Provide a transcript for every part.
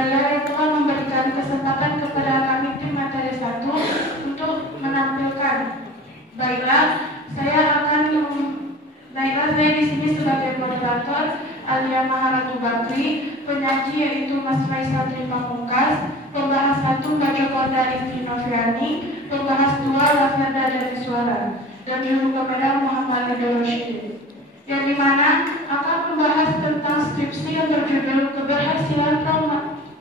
Australia yang telah memberikan kesempatan kepada kami tim materi 1 untuk menampilkan. Baiklah, saya di sini sebagai moderator Alia Maharatu Bakri, penyaji yaitu Mas Faisal Pamungkas, pembahas 1 Mbak Jokorda Istri Noviani, pembahas 2 Laverda dari Suara, dan juru kamera Muhammad Ridho Rosyid. Yang dimana akan membahas tentang skripsi yang berjudul Keberhasilan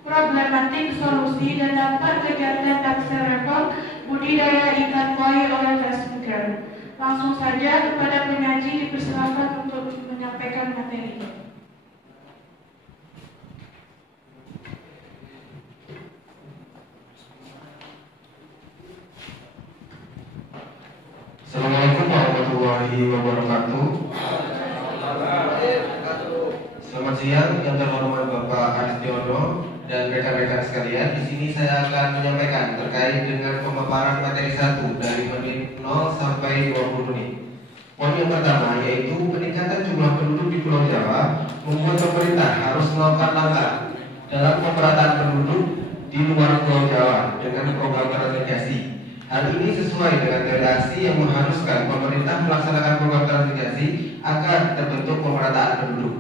Problematik Solusi dan Dampak Kegiatan Taksir Reform Budidaya Ikan Koi oleh Transmigran. Langsung saja kepada penyaji dipersilakan untuk menyampaikan materi. Assalamualaikum warahmatullahi wabarakatuh. Selamat siang yang terhormat Bapak Aristiono dan rekan-rekan sekalian. Di sini saya akan menyampaikan terkait dengan pemaparan materi 1 dari menit 0 sampai 20 menit. Poin yang pertama yaitu peningkatan jumlah penduduk di Pulau Jawa membuat pemerintah harus melakukan langkah dalam pemerataan penduduk di luar Pulau Jawa dengan program transmigrasi. Hal ini sesuai dengan teori aksi yang mengharuskan pemerintah melaksanakan program transmigrasi agar terbentuk pemerataan penduduk.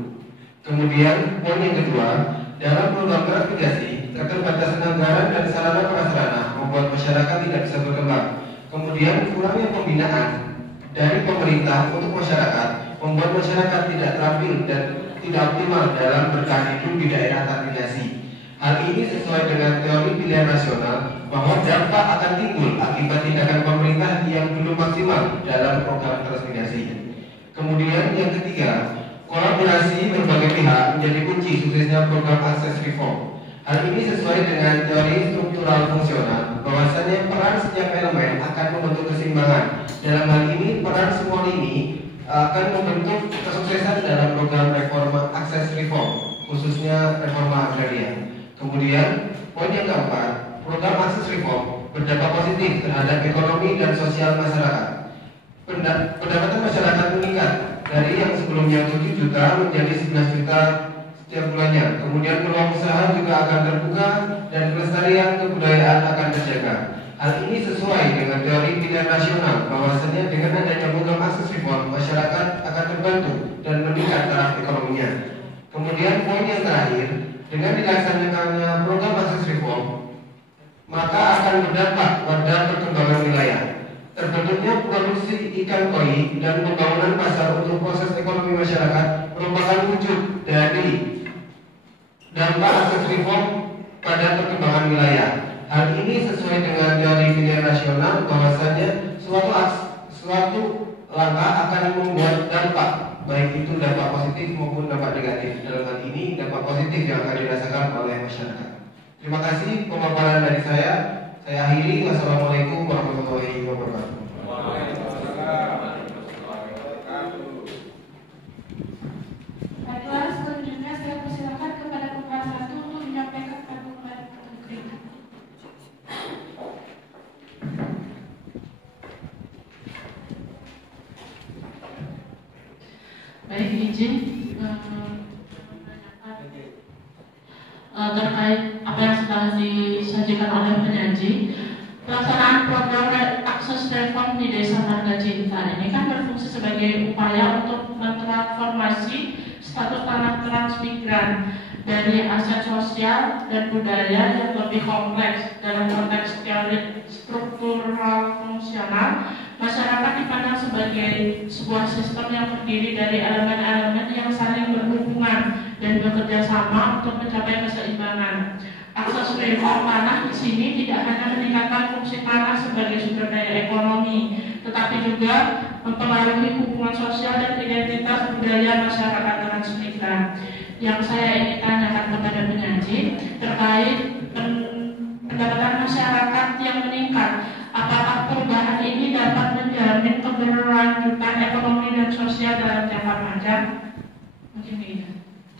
Kemudian poin yang kedua, dalam program transmigrasi, keterbatasan anggaran dan sarana prasarana membuat masyarakat tidak bisa berkembang. Kemudian kurangnya pembinaan dari pemerintah untuk masyarakat membuat masyarakat tidak terampil dan tidak optimal dalam bertahan hidup di daerah transmigrasi. Hal ini sesuai dengan teori pilihan rasional bahwa dampak akan timbul akibat tindakan pemerintah yang belum maksimal dalam program transmigrasi. Kemudian yang ketiga, kolaborasi berbagai pihak menjadi kunci suksesnya program akses reform. Hal ini sesuai dengan teori struktural fungsional, bahwasanya peran setiap elemen akan membentuk keseimbangan. Dalam hal ini, peran semua lini akan membentuk kesuksesan dalam program reforma akses reform, khususnya reforma agraria. Kemudian, poin yang keempat, program akses reform berdampak positif terhadap ekonomi dan sosial masyarakat. Pendapatan masyarakat meningkat dari yang sebelumnya 7 juta menjadi 11 juta setiap bulannya. Kemudian peluang usaha juga akan terbuka dan kelestarian kebudayaan akan terjaga. Hal ini sesuai dengan teori pilihan rasional bahwasanya dengan adanya program akses reform masyarakat akan terbantu dan meningkat taraf ekonominya. Kemudian poin yang terakhir, dengan dilaksanakannya program akses reform maka akan berdampak pada perkembangan wilayah. Terbentuknya produksi ikan koi dan pembangunan pasar untuk proses ekonomi masyarakat merupakan wujud dari dampak akses reform pada perkembangan wilayah. Hal ini sesuai dengan teori pilihan rasional bahwasanya suatu langkah akan membuat dampak, baik itu dampak positif maupun dampak negatif. Dalam hal ini dampak positif yang akan dirasakan oleh masyarakat. Terima kasih pemaparan dari saya. Saya akhiri. Wassalamualaikum warahmatullahi wabarakatuh. Baiklah, selanjutnya saya persilakan kepada pembahas 1 untuk menyampaikan argumen. Baik, izin terkait apa yang sudah disajikan oleh penyaji. Pelaksanaan program akses reform di Desa Marga Cinta ini kan berfungsi sebagai upaya untuk mentransformasi status tanah transmigran dari aset sosial dan budaya yang lebih kompleks. Dalam konteks teori struktural fungsional, masyarakat dipandang sebagai sebuah sistem yang terdiri dari elemen-elemen yang saling berhubungan dan bekerja sama untuk mencapai keseimbangan. Akses reform tanah di sini tidak hanya meningkatkan fungsi tanah sebagai sumber daya ekonomi, tetapi juga mempengaruhi hubungan sosial dan identitas budaya masyarakat transmigran. Yang saya ingin tanyakan kepada penyaji terkait pendapatan masyarakat yang meningkat, apakah perubahan ini dapat menjamin keberlanjutan ekonomi dan sosial dalam jangka panjang? Mungkin begitu.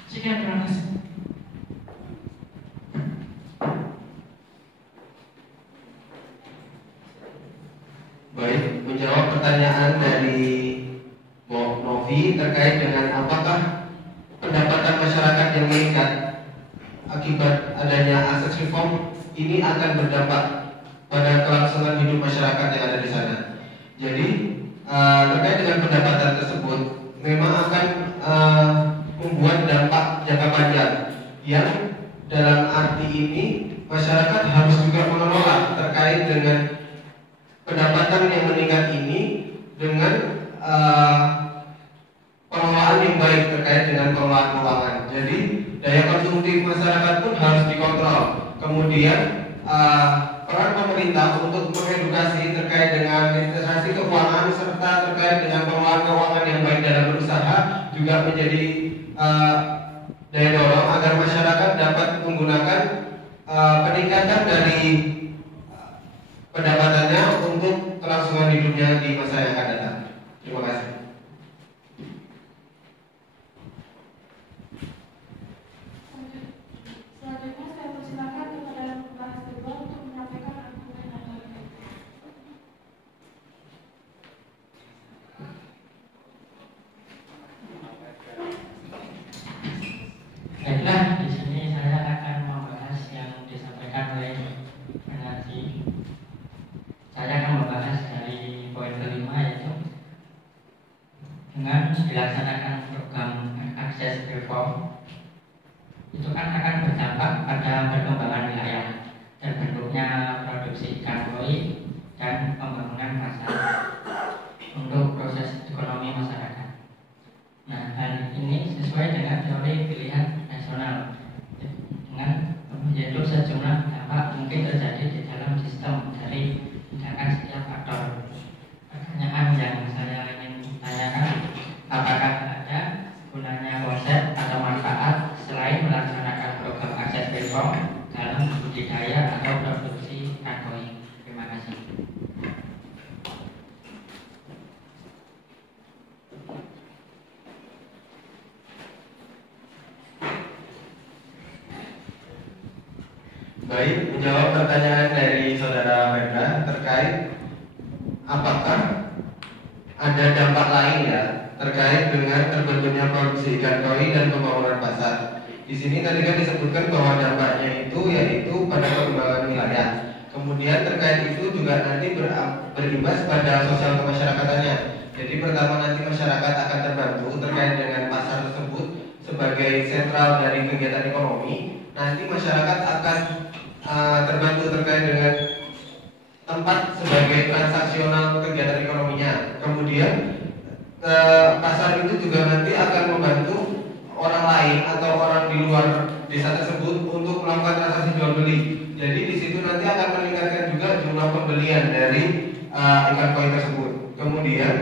Sekian, terima kasih. Baik, menjawab pertanyaan dari Mbok Novi terkait dengan apakah pendapatan masyarakat yang meningkat akibat adanya akses reform ini akan berdampak pada kelangsungan hidup masyarakat yang ada di sana. Jadi terkait dengan pendapatan tersebut memang akan membuat dampak jangka panjang yang dalam arti ini masyarakat harus juga mengelola terkait dengan pendapatan yang meningkat ini dengan pengelolaan yang baik terkait dengan pengelolaan keuangan. Jadi daya konsumtif masyarakat pun harus dikontrol. Kemudian peran pemerintah untuk mengedukasi terkait dengan investasi keuangan serta terkait dengan pengelolaan keuangan yang baik dalam berusaha juga menjadi daya dorong agar masyarakat dapat menggunakan peningkatan dari pendapatannya untuk kelangsungan hidupnya di masa yang akan datang. Terima kasih. Selanjutnya saya persilakan kepada pembahas kedua untuk menyampaikan argumen dan dalil. Baiklah, di sini saya akan membahas yang disampaikan oleh Penyaji. Saya akan membahas dari poin kelima, yaitu dengan dilaksanakan program akses reform itu kan akan berdampak pada perkembangan wilayah, terbentuknya produksi ikan koi dan pembangunan pasar untuk proses ekonomi masyarakat. Nah, hal ini sesuai dengan teori pilihan nasional, dengan yaitu sejumlah dampak mungkin terjadi di dalam sistem dari tindakan setiap faktor. Pertanyaan yang saya ingin tanyakan, apakah ada gunanya konsep atau manfaat selain melaksanakan program akses reform dalam budidaya atau produksi ikan koi? Terima kasih. Baik, menjawab pertanyaan dari saudara Vendra terkait apakah ada dampak lain ya terkait dengan terbentuknya produksi ikan koi dan pembangunan pasar. Di sini tadi kan disebutkan bahwa dampaknya itu yaitu pada pengembangan wilayah. Kemudian terkait itu juga nanti berimbas pada sosial kemasyarakatannya. Jadi pertama nanti masyarakat akan terbantu terkait dengan pasar tersebut sebagai sentral dari kegiatan ekonomi. Nanti masyarakat akan terbantu terkait dengan tempat sebagai transaksional kegiatan ekonominya. Kemudian pasar itu juga nanti akan membantu orang lain atau orang di luar desa tersebut untuk melakukan transaksi jual beli. Jadi di situ nanti akan meningkatkan juga jumlah pembelian dari ikan koi tersebut. Kemudian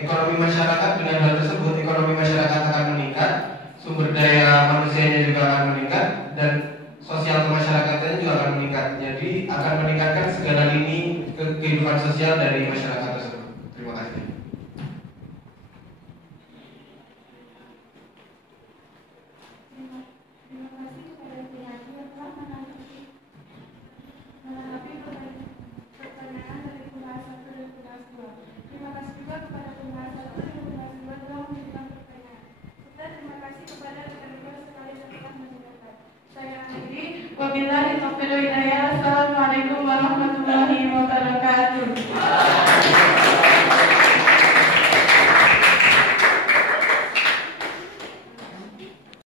ekonomi masyarakat dengan hal tersebut, ekonomi masyarakat akan meningkat, sumber daya manusianya juga akan meningkat, dan sosial kemasyarakatan juga akan meningkat. Jadi akan meningkatkan segala lini kehidupan sosial dari masyarakat tersebut. Terima kasih. Terima kasih kepada Penyaji yang telah menanggapi pertanyaan dari pembahas 1 dan pembahas 2. Terima kasih juga kepada pembahas 1 dan pembahas 2 telah memberikan pertanyaan. Serta terima kasih kepada rekan-rekan sekali yang telah mendengarkan. Saya akhiri. Wabillahi taufiq wal hidayah. Assalamualaikum warahmatullahi wabarakatuh.